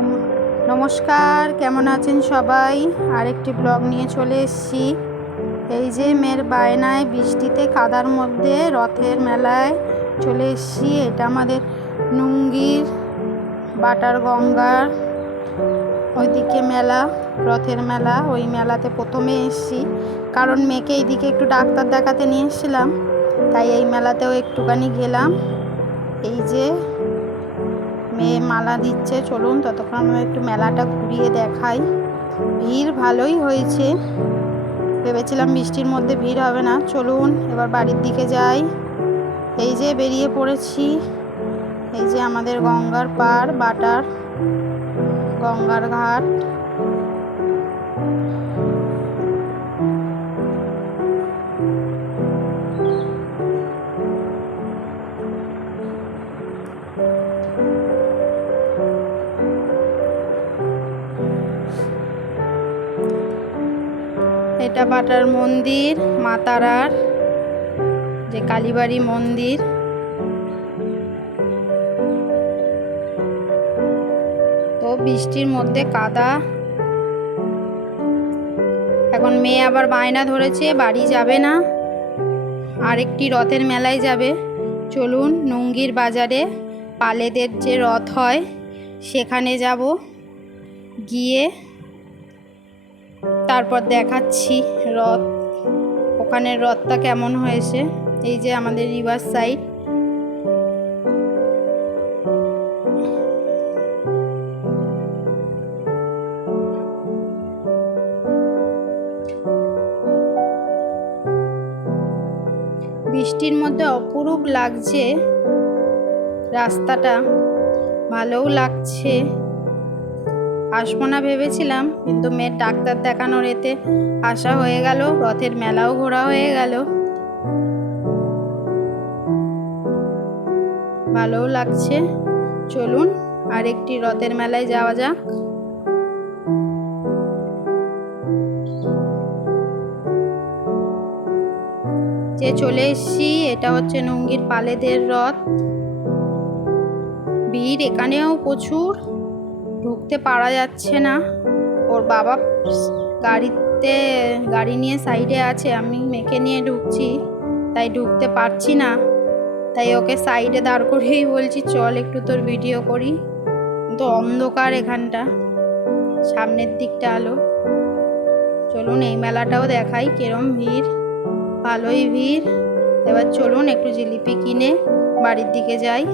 নম- নমস্কার, কেমন আছেন সবাই? আরেকটি ব্লগ নিয়ে চলে এসেছি। এই যে মেয়ের বায়নায় বৃষ্টিতে কাদার মধ্যে রথের মেলায় চলে এসেছি। এটা আমাদের নুঙ্গির বাটার গঙ্গার ওইদিকে মেলা, রথের মেলা, ওই মেলাতে প্রথমে এসেছি। কারণ মেয়েকে এইদিকে একটু ডাক্তার দেখাতে নিয়ে এসেছিলাম, তাই এই মেলাতেও একটুখানি গেলাম। এই যে মেয়ে মালা দিচ্ছে, চলুন ততক্ষণ আমরা একটু মেলাটা ঘুরিয়ে দেখাই। ভিড় ভালোই হয়েছে। ভেবেছিলাম বৃষ্টির মধ্যে ভিড় হবে না। চলুন এবার বাড়ির দিকে যাই। এই যে বেরিয়ে পড়েছি। এই যে আমাদের গঙ্গার পার, বাটার গঙ্গার ঘাট। এটা বাটার মন্দির, মাতারার, যে কালীবাড়ি মন্দির। তো বৃষ্টির মধ্যে কাদা। এখন মেয়ে আবার বায়না ধরেছে, বাড়ি যাবে না। আরেকটি রথের মেলায় যাবে। চলুন নুঙ্গির বাজারে, পালেদের যে রথ হয়, সেখানে যাব। গিয়ে তারপর দেখাচ্ছি রথ ওখানের রথটা কেমন হয়েছে? এই যে আমাদের রিভার সাইড বৃষ্টির মধ্যে অপরূপ লাগছে। রাস্তাটা ভালোও লাগছে। আসব না ভেবেছিলাম, কিন্তু মেয়ের ডাক্তার দেখানোর এতে আসা হয়ে গেল, রথের মেলাও ঘোরা হয়ে গেল। ভালোও লাগছে। চলুন আর একটি রথের মেলায় যাওয়া যাক। যে চলে এসছি, এটা হচ্ছে নুঙ্গির পালেদের রথ। ভিড় এখানেও প্রচুর। ঢুকতে পারা যাচ্ছে না। ওর বাবা গাড়িতে, গাড়ি নিয়ে সাইডে আছে, আমি মেয়েকে নিয়ে ঢুকছি, তাই ঢুকতে পারছি না। তাই ওকে সাইডে দাঁড় করেই বলছি, চল একটু তোর ভিডিও করি। তো অন্ধকার এখানটা, সামনের দিকটা আলো। চলুন এই মেলাটাও দেখাই, কিরম ভিড়। ভালোই ভিড়। এবার চলুন একটু জিলিপি কিনে বাড়ির দিকে যাই।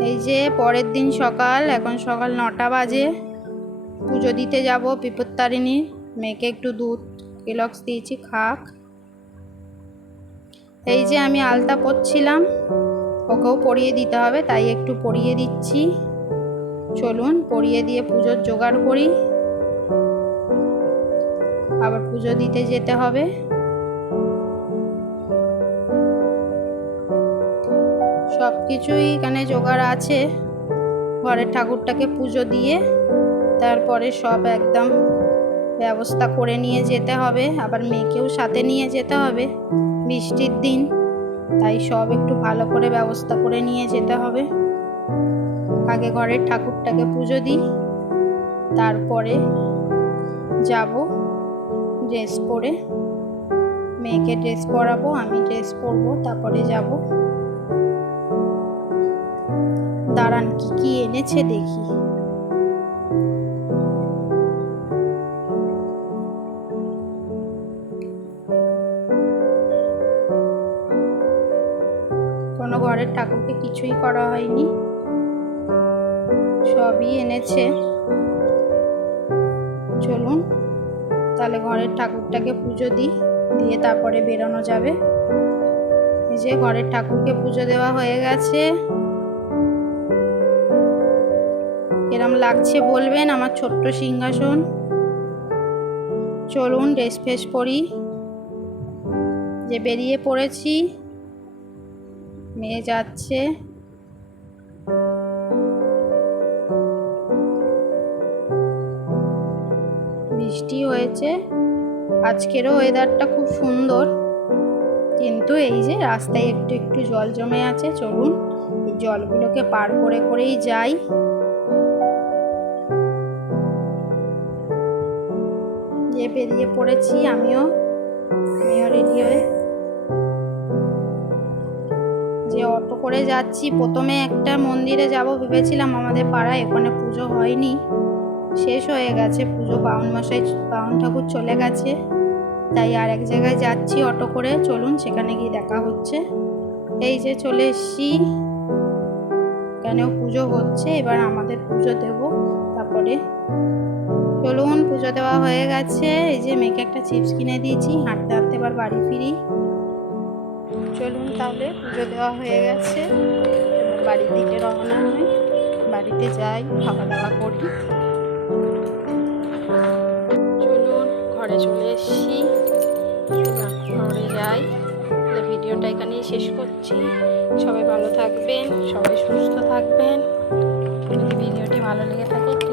এই যে পরের দিন সকাল, এখন সকাল নটা বাজে। পুজো দিতে যাব বিপত্তারিণী। মেয়েকে একটু দুধ, কেলক্স দিয়েছি, খাক। এই যে আমি আলতা পরছিলাম, ওকেও পরিয়ে দিতে হবে, তাই একটু পরিয়ে দিচ্ছি। চলুন, পরিয়ে দিয়ে পুজোর জোগাড় করি। আবার পুজো দিতে যেতে হবে। সব কিছুই এখানে জোগাড় আছে। ঘরের ঠাকুরটাকে পুজো দিয়ে তারপরে সব একদম ব্যবস্থা করে নিয়ে যেতে হবে। আবার মেয়েকেও সাথে নিয়ে যেতে হবে বৃষ্টির দিন। তাই সব একটু ভালো করে ব্যবস্থা করে নিয়ে যেতে হবে। আগে ঘরের ঠাকুরটাকে পুজো দিই, তারপরে যাব ড্রেস পরে। মেয়েকে ড্রেস পরাবো, আমি ড্রেস পরবো, তারপরে যাব। দাঁড়ান, কি কি এনেছে দেখি। কোনো ঘরের ঠাকুরকে কিছুই করা হয়নি। সবই এনেছে। চলুন, তাহলে ঘরের ঠাকুরটাকে পুজো দিই, দিয়ে তারপরে বেরোনো যাবে। যে ঘরের ঠাকুরকে পুজো দেওয়া হয়ে গেছে। এরম লাগছে বলবেন আমার ছোট্ট সিংহাসন। চলুন ড্রেস ফ্রেস পরি যে বেরিয়ে পড়েছি, মেয়ে যাচ্ছে। বৃষ্টি হয়েছে। আজকেরও ওয়েদারটা খুব সুন্দর। কিন্তু এই যে রাস্তায় একটু একটু জল জমে আছে, চলুন জলগুলোকে পার করে করেই যাই। যে বেরিয়ে পড়েছি, আমিও। আমিও রেডি হয়ে যে অটো করে যাচ্ছি। প্রথমে একটা মন্দিরে যাব ভেবেছিলাম, আমাদের পাড়ায় ওখানে পুজো হয়নি। শেষ হয়ে গেছে, পুজো বাউন মশাই, বাউন ঠাকুর চলে গেছে। তাই আর এক জায়গায় যাচ্ছি অটো করে, চলুন সেখানে গিয়ে দেখা হচ্ছে। এই যে চলে এসছি। এখানেও পুজো হচ্ছে, এবার আমাদের পুজো দেব, তারপরে চলুন পুজো দেওয়া হয়ে গেছে। এই যে মেয়েকে একটা চিপস কিনে দিয়েছি, হাঁটতে হাঁটতে এবার বাড়ি ফিরি। চলুন তাহলে, পুজো দেওয়া হয়ে গেছে। বাড়ির দিকে রওনা হই। বাড়িতে যাই, খাওয়া দাওয়া করি। চলুন, ঘরে চলে এসেছি। ঘরে যাই। ভিডিওটা এখানেই শেষ করছি। সবাই ভালো থাকবেন, সবাই সুস্থ থাকবেন। যদি ভিডিওটি ভালো লেগে থাকে